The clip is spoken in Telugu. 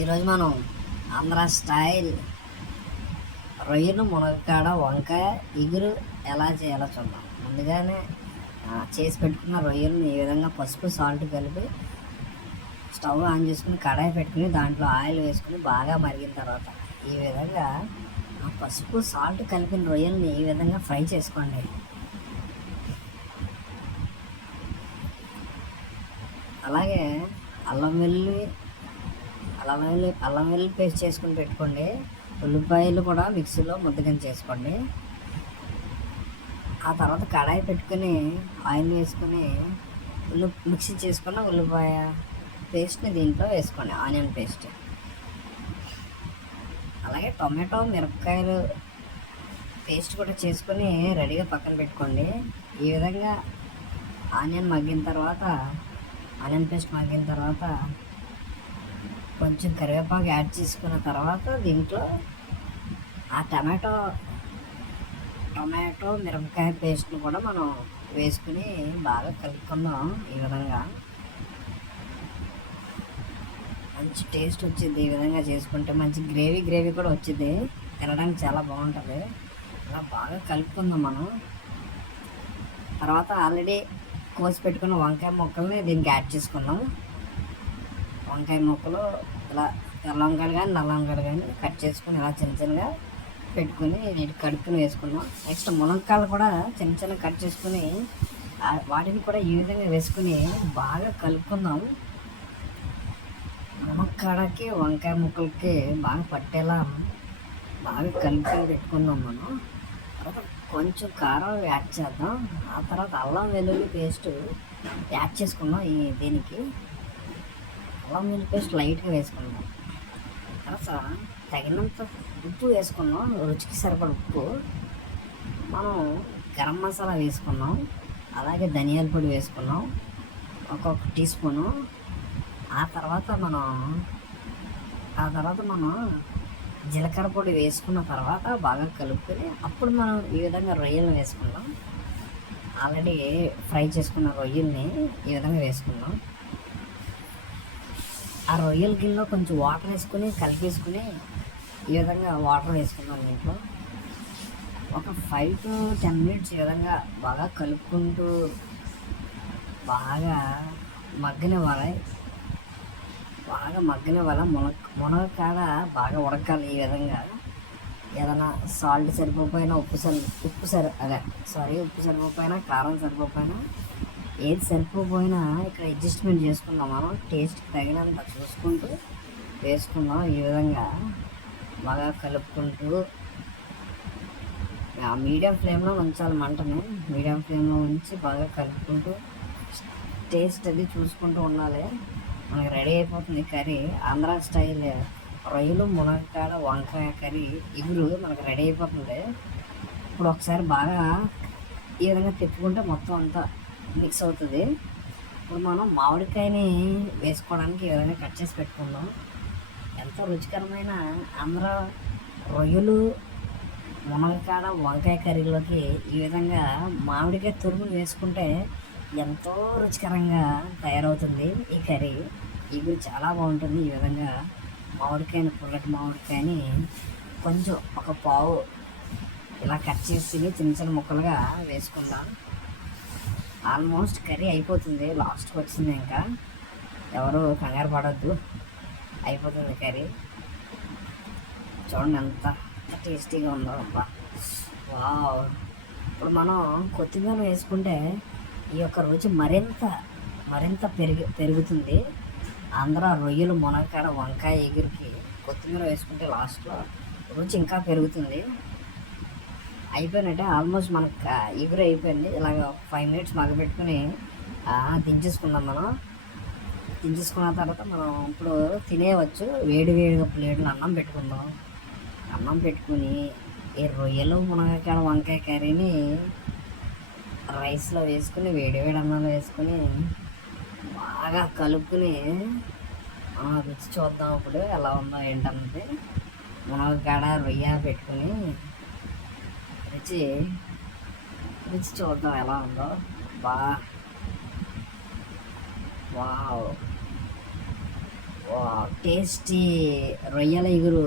ఈరోజు మనం ఆంధ్ర స్టైల్ రొయ్యలు మునక్కాడ వంకాయ ఇగురు ఎలా చేయాలో చూద్దాం. ముందుగానే చేసి పెట్టుకున్న రొయ్యలను ఈ విధంగా పసుపు సాల్ట్ కలిపి స్టవ్ ఆన్ చేసుకుని కడాయి పెట్టుకుని దాంట్లో ఆయిల్ వేసుకుని బాగా మరిగిన తర్వాత ఈ విధంగా ఆ పసుపు సాల్ట్ కలిపిన రొయ్యల్ని ఈ విధంగా ఫ్రై చేసుకోండి. అలాగే అల్లం వెల్లుల్లి అల్లం వెల్లుల్లి పేస్ట్ చేసుకుని పెట్టుకోండి. ఉల్లిపాయలు కూడా మిక్సీలో ముద్దగా చేసుకోండి. ఆ తర్వాత కడాయి పెట్టుకుని ఆయిల్ వేసుకుని మిక్సీ చేసుకున్న ఉల్లిపాయ పేస్ట్ని దీంట్లో వేసుకోండి, ఆనియన్ పేస్ట్. అలాగే టొమాటో మిరపకాయలు పేస్ట్ కూడా చేసుకొని రెడీగా పక్కన పెట్టుకోండి. ఈ విధంగా ఆనియన్ పేస్ట్ మగ్గిన తర్వాత కొంచెం కరివేపాకు యాడ్ చేసుకున్న తర్వాత దీంట్లో ఆ టమాటో మిరపకాయ పేస్ట్ని కూడా మనం వేసుకుని బాగా కలుపుకుందాం. ఈ విధంగా మంచి టేస్ట్ వచ్చింది. ఈ విధంగా చేసుకుంటే మంచి గ్రేవీ కూడా వచ్చింది, తినడానికి చాలా బాగుంటుంది. అలా బాగా కలుపుకుందాం మనం. తర్వాత ఆల్రెడీ కోసి పెట్టుకున్న వంకాయ ముక్కల్ని దీనికి యాడ్ చేసుకుందాం. వంకాయ ముక్కలు ఇలా తెల్ల వంకాయలు కానీ నల్ల వంకాయలు కానీ కట్ చేసుకుని ఇలా చిన్నగా పెట్టుకుని నీటి కడుక్కుని వేసుకుందాం. నెక్స్ట్ మునక్కాయలు కూడా చిన్న కట్ చేసుకుని వాటిని కూడా ఈ విధంగా వేసుకుని బాగా కలుపుకుందాం. మునక్కాడకి వంకాయ ముక్కలకి బాగా పట్టేలా బాగా కలిపి పెట్టుకుందాం మనం. తర్వాత కొంచెం కారం యాడ్ చేద్దాం. ఆ తర్వాత అల్లం వెల్లుల్లి పేస్ట్ యాడ్ చేసుకుందాం. దీనికి అల్లం వెల్లుల్లి పేస్ట్ లైట్గా వేసుకుందాం. తర్వాత తగినంత ఉప్పు వేసుకుందాం, రుచికి సరిపడ ఉప్పు. మనం గరం మసాలా వేసుకున్నాం, అలాగే ధనియాల పొడి వేసుకున్నాం ఒక్కొక్క టీ స్పూను. ఆ తర్వాత మనం జీలకర్ర పొడి వేసుకున్న తర్వాత బాగా కలుపుకొని అప్పుడు మనం ఈ విధంగా రొయ్యలు వేసుకుందాం. ఆల్రెడీ ఫ్రై చేసుకున్న రొయ్యల్ని ఈ విధంగా వేసుకుందాం. ఆ రొయ్యల గిన్నెలో కొంచెం వాటర్ వేసుకుని కలిపేసుకుని ఈ విధంగా వాటర్ వేసుకుందాం. దీంట్లో ఒక 5 to 10 minutes ఈ విధంగా బాగా కలుపుకుంటూ బాగా మగ్గనివ్వాలి. మునక్కాడ బాగా ఉడకాలి. ఈ విధంగా ఏదైనా సాల్ట్ సరిపోయినా ఉప్పు సరిపోయినా కారం సరిపోయినా ఏది సరిపోయినా ఇక్కడ అడ్జస్ట్మెంట్ చేసుకుందాం. మనం టేస్ట్కి తగినంత చూసుకుంటూ వేసుకుందాం. ఈ విధంగా బాగా కలుపుకుంటూ మీడియం ఫ్లేమ్లో ఉంచాలి. మంటని మీడియం ఫ్లేమ్లో ఉంచి బాగా కలుపుకుంటూ టేస్ట్ అది చూసుకుంటూ ఉండాలి. మనకి రెడీ అయిపోతుంది కర్రీ. ఆంధ్ర స్టైల్ రొయ్యలు మునక్కాడ వంకాయ కర్రీ ఇగురు మనకు రెడీ అయిపోతుంది. ఇప్పుడు ఒకసారి బాగా ఈ విధంగా తిప్పుకుంటే మొత్తం అంతా మిక్స్ అవుతుంది. ఇప్పుడు మనం మామిడికాయని వేసుకోవడానికి ఈ విధంగా కట్ చేసి పెట్టుకుందాం. ఎంతో రుచికరమైన ఆంధ్ర రొయ్యలు మునక్కాడ వంకాయ కర్రీలోకి ఈ విధంగా మామిడికాయ తురుములు వేసుకుంటే ఎంతో రుచికరంగా తయారవుతుంది ఈ కర్రీ. ఇగురు చాలా బాగుంటుంది. ఈ విధంగా పుల్లటి మామిడికాయని కొంచెం ఒక పావు ఇలా కట్ చేసి చిన్న ముక్కలుగా వేసుకుందాం. ఆల్మోస్ట్ కర్రీ అయిపోతుంది, లాస్ట్కి వచ్చింది. ఇంకా ఎవరు కంగారు పడద్దు, అయిపోతుంది కర్రీ. చూడండి ఎంత టేస్టీగా ఉందో. అబ్బా వావ్. ఇప్పుడు మనం కొత్తిమీర వేసుకుంటే ఈ యొక్క రుచి మరింత పెరుగుతుంది. ఆంధ్ర రొయ్యలు మునక్కాడ వంకాయ ఎగురికి కొత్తిమీర వేసుకుంటే లాస్ట్లో రుచి ఇంకా పెరుగుతుంది. అయిపోయినట్టే, ఆల్మోస్ట్ మనకు ఎగురు అయిపోయింది. ఇలాగ 5 minutes మగ్గబెట్టుకుని దించేసుకుందాం. మనం దించేసుకున్న తర్వాత మనం ఇప్పుడు తినేయవచ్చు. వేడిగా ప్లేట్లో అన్నం పెట్టుకుందాం. అన్నం పెట్టుకుని ఈ రొయ్యలు మునక్కాడ వంకాయ కర్రీని రైస్లో వేసుకుని వేడి అన్నంలో వేసుకుని బాగా కలుపుకుని రుచి చూద్దాం. ఇప్పుడు ఎలా ఉందో ఏంటన్నది మునక్కాడ రొయ్య పెట్టుకుని రుచి చూద్దాం ఎలా ఉందో. వావ్ టేస్టీ రొయ్యల ఇగురు